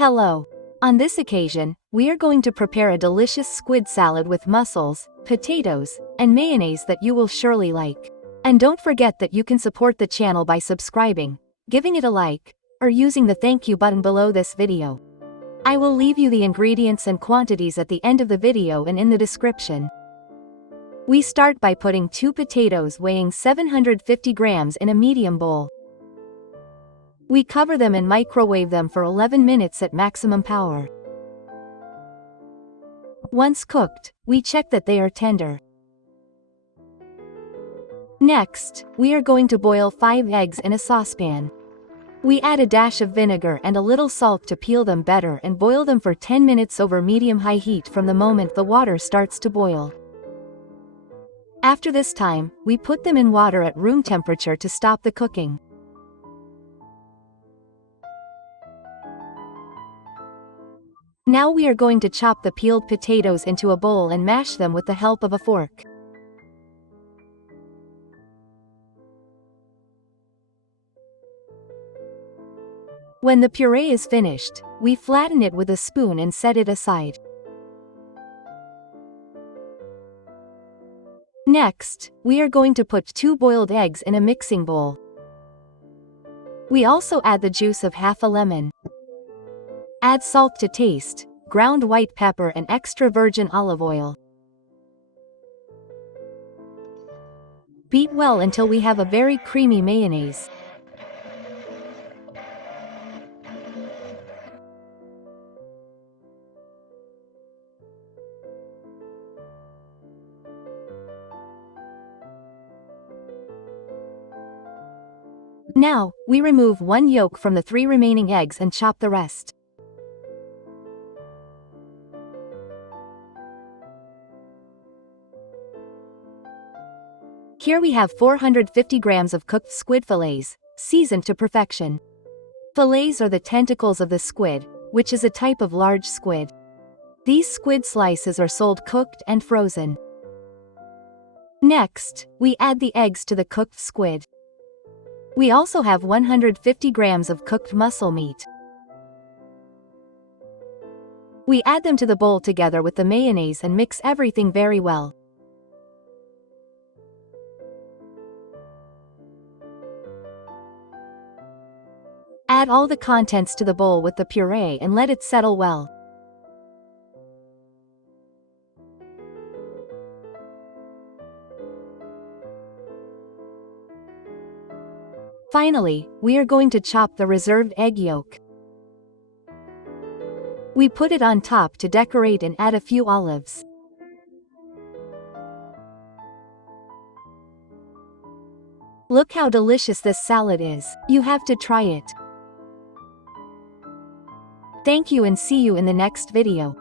Hello. On this occasion, we are going to prepare a delicious squid salad with mussels, potatoes, and mayonnaise that you will surely like. And don't forget that you can support the channel by subscribing, giving it a like, or using the thank you button below this video. I will leave you the ingredients and quantities at the end of the video and in the description. We start by putting 2 potatoes weighing 750 grams in a medium bowl. We cover them and microwave them for 11 minutes at maximum power. Once cooked, we check that they are tender. Next, we are going to boil 5 eggs in a saucepan. We add a dash of vinegar and a little salt to peel them better and boil them for 10 minutes over medium-high heat from the moment the water starts to boil. After this time, we put them in water at room temperature to stop the cooking. Now we are going to chop the peeled potatoes into a bowl and mash them with the help of a fork. When the puree is finished, we flatten it with a spoon and set it aside. Next, we are going to put 2 boiled eggs in a mixing bowl. We also add the juice of half a lemon. Add salt to taste, ground white pepper and extra virgin olive oil. Beat well until we have a very creamy mayonnaise. Now, we remove 1 yolk from the 3 remaining eggs and chop the rest. Here we have 450 grams of cooked squid fillets, seasoned to perfection. Fillets are the tentacles of the squid, which is a type of large squid. These squid slices are sold cooked and frozen. Next, we add the eggs to the cooked squid. We also have 150 grams of cooked mussel meat. We add them to the bowl together with the mayonnaise and mix everything very well. Add all the contents to the bowl with the puree and let it settle well. Finally, we are going to chop the reserved egg yolk. We put it on top to decorate and add a few olives. Look how delicious this salad is. You have to try it. Thank you and see you in the next video.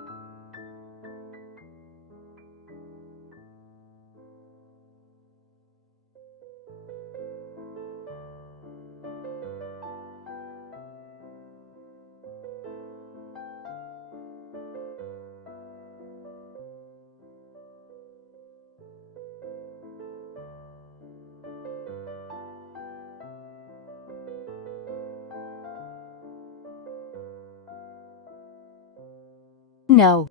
No.